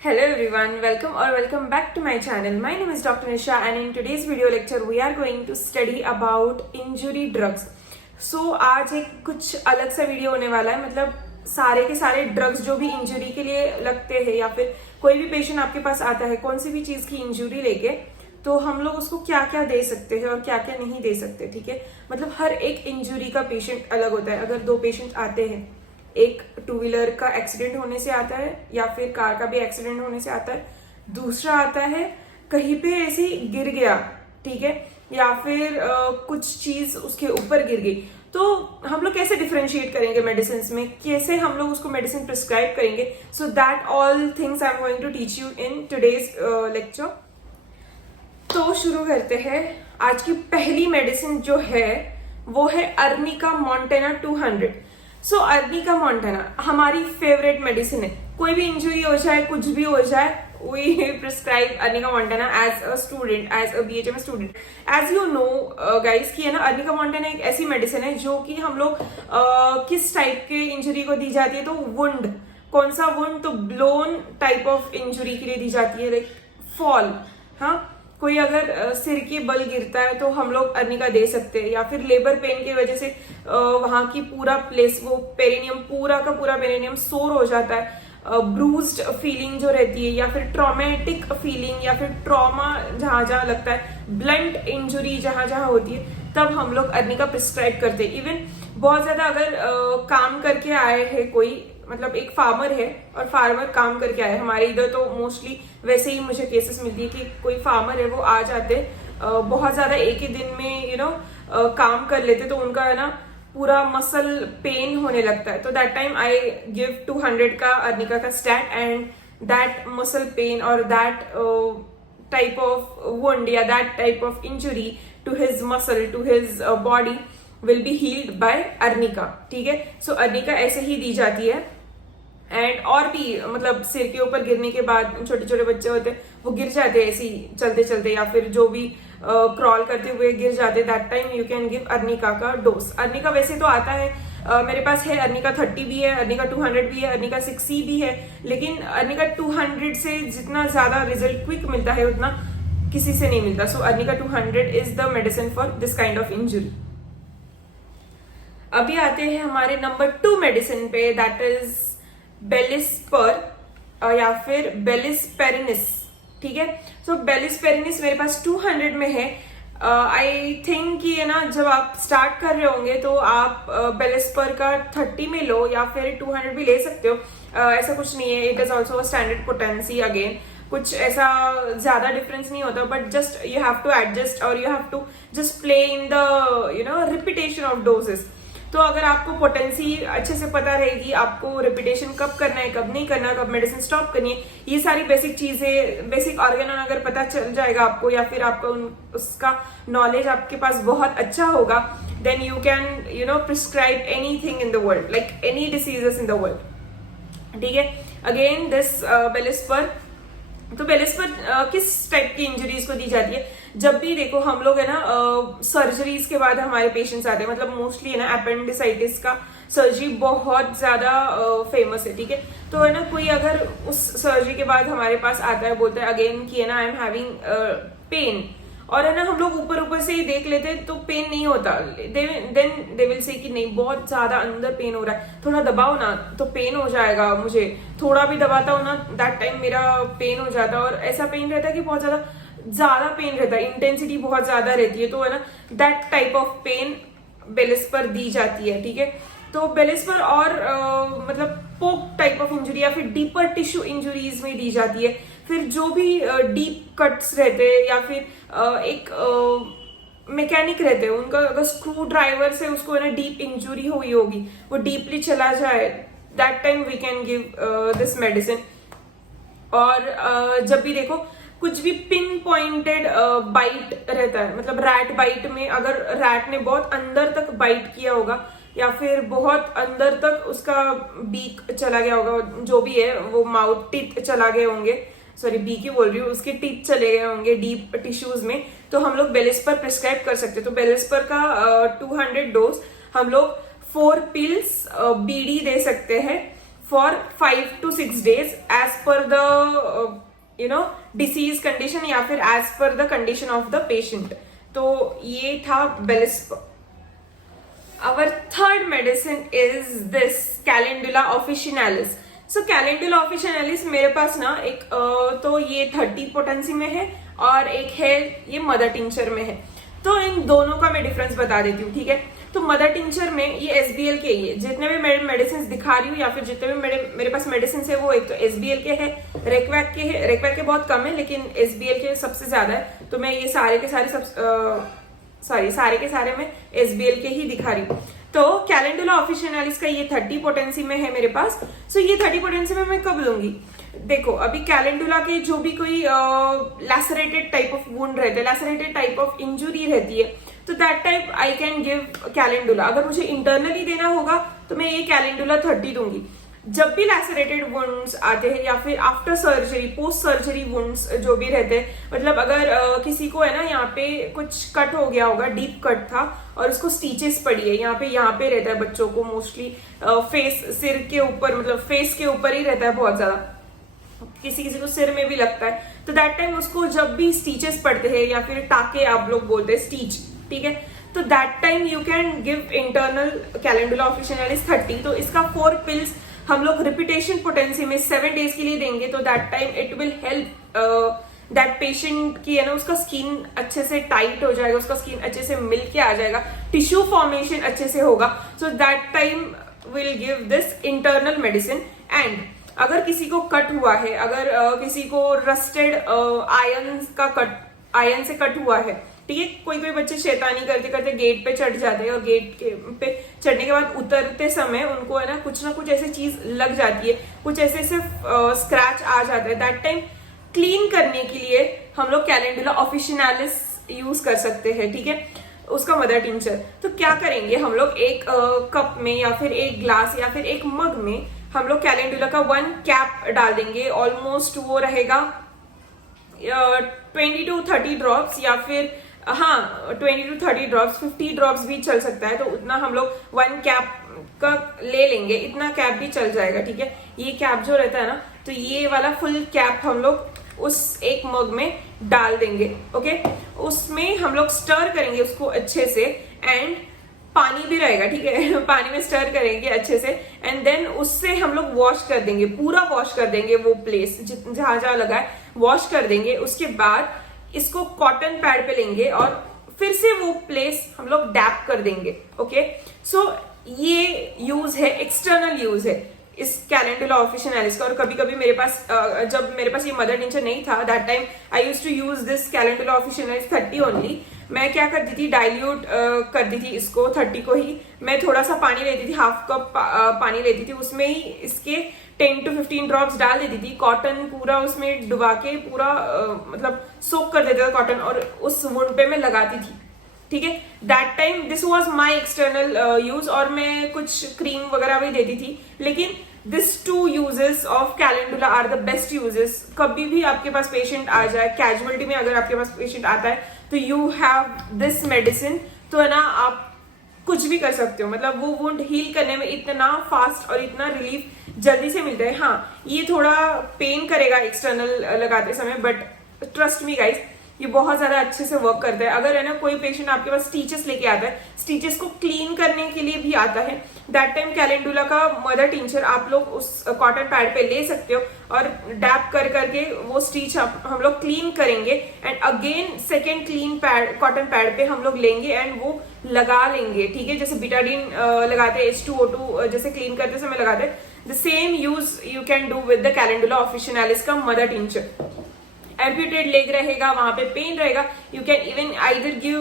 Hello everyone, welcome or welcome back to my channel. My name is Dr. Nisha and in today's video lecture we are going to study about injury drugs. So आज एक कुछ अलग सा video होने वाला है, मतलब सारे के सारे ड्रग्स जो भी इंजरी के लिए लगते हैं या फिर कोई भी पेशेंट आपके पास आता है कौन सी भी चीज की इंजरी लेके, तो हम लोग उसको क्या क्या दे सकते हैं और क्या क्या नहीं दे सकते. ठीक है, मतलब हर एक इंजरी का पेशेंट अलग होता है. अगर दो पेशेंट आते हैं, एक टू व्हीलर का एक्सीडेंट होने से आता है या फिर कार का भी एक्सीडेंट होने से आता है, दूसरा आता है कहीं पे ऐसे ही गिर गया, ठीक है, या फिर कुछ चीज उसके ऊपर गिर गई, तो हम लोग कैसे डिफरेंशिएट करेंगे मेडिसिन में, कैसे हम लोग उसको मेडिसिन प्रिस्क्राइब करेंगे. So that all things I am going to teach you in today's lecture. तो शुरू करते हैं. आज की पहली मेडिसिन जो है वो है अर्निका मॉन्टेना 200. सो अर्निका मॉन्टेना हमारी फेवरेट मेडिसिन है. कोई भी इंजरी हो जाए, कुछ भी हो जाए, we prescribe arnica montana as a student, as a BHMS student. As you know guys कि है ना, अर्निका मॉन्टेना एक ऐसी मेडिसिन है जो कि हम लोग किस टाइप के इंजरी को दी जाती है. तो वुंड, कौन सा वुंड, तो ब्लोन टाइप ऑफ इंजरी के लिए दी जाती है, लाइक फॉल. हाँ, कोई अगर सिर के बल गिरता है तो हम लोग अर्निका दे सकते हैं, या फिर लेबर पेन की वजह से वहां की पूरा प्लेस, वो पेरिनियम, पूरा का पूरा पेरिनियम सोर हो जाता है, ब्रूज्ड फीलिंग जो रहती है, या फिर ट्रॉमेटिक फीलिंग, या फिर ट्रॉमा जहां जहां लगता है, ब्लंट इंजुरी जहां जहां होती है, तब हम लोग अर्निका प्रिस्क्राइब करते हैं. इवन बहुत ज्यादा अगर काम करके आए हैं कोई, मतलब एक फार्मर है और फार्मर काम करके आए, हमारे इधर तो मोस्टली वैसे ही मुझे केसेस मिलती है कि कोई फार्मर है, वो आ जाते बहुत ज्यादा एक ही दिन में काम कर लेते, तो उनका है ना पूरा मसल पेन होने लगता है. तो दैट टाइम आई गिव 200 का अर्निका का stat, and that muscle pain और दैट टाइप ऑफ वुंड या that type of injury to his muscle, to his body will be healed by arnica. ठीक है, सो अर्निका ऐसे ही दी जाती है. एंड और भी, मतलब सिर के ऊपर गिरने के बाद छोटे छोटे बच्चे होते हैं, वो गिर जाते हैं ऐसे ही चलते चलते, या फिर जो भी क्रॉल करते हुए गिर जाते, that time you can give arnica का डोज. अर्निका वैसे तो आता है, मेरे पास है अर्निका 30 भी है, अर्निका 200 भी है, अर्निका 6C भी है, लेकिन अर्निका 200 से जितना ज्यादा रिजल्ट क्विक मिलता है उतना किसी से नहीं मिलता. So arnica 200 is the medicine for this kind of injury. अभी आते हैं हमारे नंबर 2 मेडिसिन पे, दैट इज बेलिस्पर या फिर बेलिस्पेरिनिस. ठीक है, सो बेलिस्पेरिनिस मेरे पास 200 में है. आई थिंक कि है ना, जब आप स्टार्ट कर रहे होंगे तो आप बेलिस्पर का 30 में लो या फिर 200 भी ले सकते हो. ऐसा कुछ नहीं है. It is also standard potency. Again कुछ ऐसा ज्यादा डिफरेंस नहीं होता, but just you have to adjust और you have to just play in the repetition of doses. तो अगर आपको पोटेंसी अच्छे से पता रहेगी, आपको रिपीटेशन कब करना है, कब नहीं करना, कब मेडिसिन स्टॉप करनी है, ये सारी बेसिक चीजें, बेसिक ऑर्गन अगर पता चल जाएगा आपको, या फिर आपका उसका नॉलेज आपके पास बहुत अच्छा होगा, then you can prescribe anything in the world, like any diseases in the world. ठीक है, अगेन दिस बेलिस्पर. तो बेलिस्पर किस टाइप की इंजरीज को दी जाती है? जब भी देखो हम लोग है ना सर्जरीज के बाद हमारे पेशेंट्स आते हैं, मतलब मोस्टली है ना अपेंडिसाइटिस का सर्जरी बहुत ज्यादा फेमस है. ठीक है, तो है ना कोई अगर उस सर्जरी के बाद हमारे पास आता है, बोलता है अगेन कि है ना आई एम हैविंग पेन, और है ना हम लोग ऊपर ऊपर से ही देख लेते हैं तो पेन नहीं होता, देन दे विल से कि नहीं बहुत ज्यादा अंदर पेन हो रहा है, थोड़ा दबाओ ना तो पेन हो जाएगा, मुझे थोड़ा भी दबाता हूँ ना दैट टाइम मेरा पेन हो जाता है. और ऐसा पेन रहता है कि बहुत ज्यादा पेन रहता है, इंटेंसिटी बहुत ज्यादा रहती है, तो है ना दैट टाइप ऑफ पेन बेलिस्पर दी जाती है. ठीक है, तो बेलिस्पर और मतलब पोक टाइप ऑफ इंजुरी या फिर डीपर टिश्यू इंजुरीज में दी जाती है. फिर जो भी डीप कट्स रहते हैं, या फिर एक मैकेनिक रहते हैं, उनका अगर स्क्रू ड्राइवर से उसको है ना डीप इंजुरी हुई होगी, वो डीपली चला जाए, that time we can give this medicine. और जब भी देखो कुछ भी पिन पॉइंटेड बाइट रहता है, मतलब रैट बाइट में अगर रैट ने बहुत अंदर तक बाइट किया होगा, या फिर बहुत अंदर तक उसका बीक चला गया होगा, जो भी है वो माउथ टीथ चला गए होंगे, सॉरी बीक ही बोल रही हूँ, उसके टीथ चले गए होंगे डीप टिश्यूज में, तो हम लोग बेलिस्पर प्रिस्क्राइब कर सकते हैं. तो बेलिस्पर का 200 डोज हम लोग 4 पिल्स BD दे सकते हैं for 5 to 6 days as per the disease condition या फिर as per the condition of the patient. तो ये था बेलिस्प। Our third medicine is this Calendula officinalis. So Calendula officinalis मेरे पास ना एक तो ये 30 पोटेंसी में है और एक है ये मदर टिंचर में है। तो इन दोनों का मैं डिफरेंस बता देती हूँ, ठीक है। तो मदर टिंचर में ये SBL के ही है। जितने भी मैं मेडिसिन दिखा रही हूँ या फिर जितने भी मेरे पास मेडिसिन है वो एक तो SBL के है, रेकवैक के है। रेकवैक के बहुत कम है लेकिन SBL के सबसे ज्यादा है। तो मैं ये सारे के सारे मैं SBL के ही दिखा रही हूँ। तो कैलेंडुला ऑफिशिनालिस का ये 30 पोटेंसी में है मेरे पास। सो ये 30 पोटेंसी में मैं कब लूंगी? देखो अभी कैलेंडुला के जो भी कोई लैसरेटेड टाइप ऑफ वुंड रहते हैं, लैसरेटेड टाइप ऑफ इंजुरी रहती है, तो that type I can give calendula. अगर मुझे इंटरनली देना होगा तो मैं ये कैलेंडुला 30 दूंगी। जब भी लैसरेटेड वुंड्स आते हैं या फिर after surgery, post surgery wounds जो भी रहते हैं, मतलब अगर किसी को है ना यहाँ पे कुछ कट हो गया होगा, डीप कट था और उसको स्टिचेस पड़ी है, यहाँ पे रहता है बच्चों को मोस्टली फेस, सिर के ऊपर, मतलब फेस के ऊपर ही रहता है बहुत ज्यादा, किसी किसी को सिर में भी लगता है। तो दैट टाइम उसको जब भी स्टिचेस पड़ते हैं या फिर टाके आप लोग बोलते हैं स्टिच, ठीक है, तो that time you can give internal calendula officinalis 30। तो इसका 4 पिल्स हम लोग रिपीटेशन पोटेंसी में 7 डेज के लिए देंगे। तो that time it will help that patient की है ना, उसका स्किन अच्छे से टाइट हो जाएगा, उसका स्किन अच्छे से मिल के आ जाएगा, टिश्यू फॉर्मेशन अच्छे से होगा। So that time will give this internal medicine. And अगर किसी को कट हुआ है, अगर किसी को रस्टेड आयरन से कट हुआ है, ठीक है, कोई बच्चे शैतानी करते करते गेट पे चढ़ जाते हैं और गेट पे चढ़ने के बाद उतरते समय उनको है ना कुछ ऐसी चीज लग जाती है, कुछ ऐसे स्क्रैच आ जाता है। दैट टाइम क्लीन करने के लिए हम लोग कैलेंडुला ऑफिशिनालिस यूज कर सकते हैं, ठीक है, उसका मदर टिंचर। तो क्या करेंगे हम लोग, एक कप में या फिर एक ग्लास या फिर एक मग में हम लोग कैलेंडुला का 1 कैप डाल देंगे। ऑलमोस्ट वो रहेगा 20 to 30 ड्रॉप्स या फिर 20 to 30 ड्रॉप्स, 50 ड्रॉप्स भी चल सकता है। तो उतना हम लोग 1 कैप का ले लेंगे, इतना कैप भी चल जाएगा, ठीक है। ये कैप जो रहता है ना, तो ये वाला फुल कैप हम लोग उस एक मग में डाल देंगे, ओके। उसमें हम लोग स्टर करेंगे उसको अच्छे से, एंड पानी भी रहेगा, ठीक है, पानी में स्टर करेंगे अच्छे से, एंड देन उससे हम लोग वॉश कर देंगे, पूरा वॉश कर देंगे वो प्लेस जहां जहां लगा है, वॉश कर देंगे। उसके बाद इसको कॉटन पैड पे लेंगे और फिर से वो प्लेस हम लोग डैप कर देंगे, ओके। सो ये यूज है, एक्सटर्नल यूज है इस कैलेंडुला ऑफिशिनालिस का। और कभी कभी मेरे पास जब मेरे पास ये मदर टिंचर नहीं था, that time I use to use this calendula officinalis 30 only. मैं क्या करती थी, डाइल्यूट कर दी थी इसको 30 को ही। मैं थोड़ा सा पानी लेती थी, हाफ कप पानी लेती थी, उसमें ही इसके 10 to 15 ड्रॉप्स डाल देती थी, कॉटन पूरा उसमें डुबा के पूरा मतलब सोक कर देता था कॉटन, और उस वुंड पे मैं लगाती थी, ठीक है। That time this was my external use, और मैं कुछ क्रीम वगैरह भी देती थी। लेकिन this 2 uses of calendula are the best uses. कभी भी आपके पास पेशेंट आ जाए, कैजुअलिटी में अगर आपके पास पेशेंट आता है, तो यू हैव दिस मेडिसिन, तो है ना आप कुछ भी कर सकते हो। मतलब वो वुंड हील करने में इतना फास्ट और इतना रिलीफ जल्दी से मिलता है। हाँ, ये थोड़ा पेन करेगा एक्सटर्नल लगाते समय, बट ट्रस्ट मी गाइस, ये बहुत ज्यादा अच्छे से वर्क करता है। अगर है ना कोई पेशेंट आपके पास स्टिचेस लेके आता है, स्टिचेस को क्लीन करने के लिए भी आता है, दैट टाइम कैलेंडुला का मदर टिंचर आप लोग उस कॉटन पैड पे ले सकते हो और डैप कर करके वो स्टिच हम लोग क्लीन करेंगे, and again second clean pad cotton pad पे हम लोग लेंगे एंड वो लगा लेंगे, ठीक है। जैसे बिटाडीन लगाते हैं, H2O2 जैसे क्लीन करते समय लगाते हैं, the same use you can do with the calendula officinalis का मदर टिंचर। एम्प्यूटेड लेग रहेगा, वहां पे पेन रहेगा, you can even either give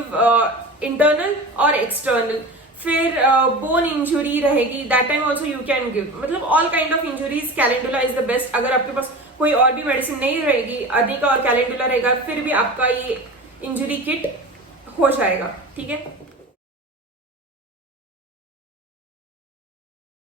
internal और एक्सटर्नल। फिर बोन इंजुरी रहेगी, that time also you can give, मतलब all kind of injuries calendula is the best. अगर आपके पास कोई और भी मेडिसिन नहीं रहेगी, अधिका और कैलेंडुला रहेगा, फिर भी आपका ये इंजुरी किट हो जाएगा, ठीक है।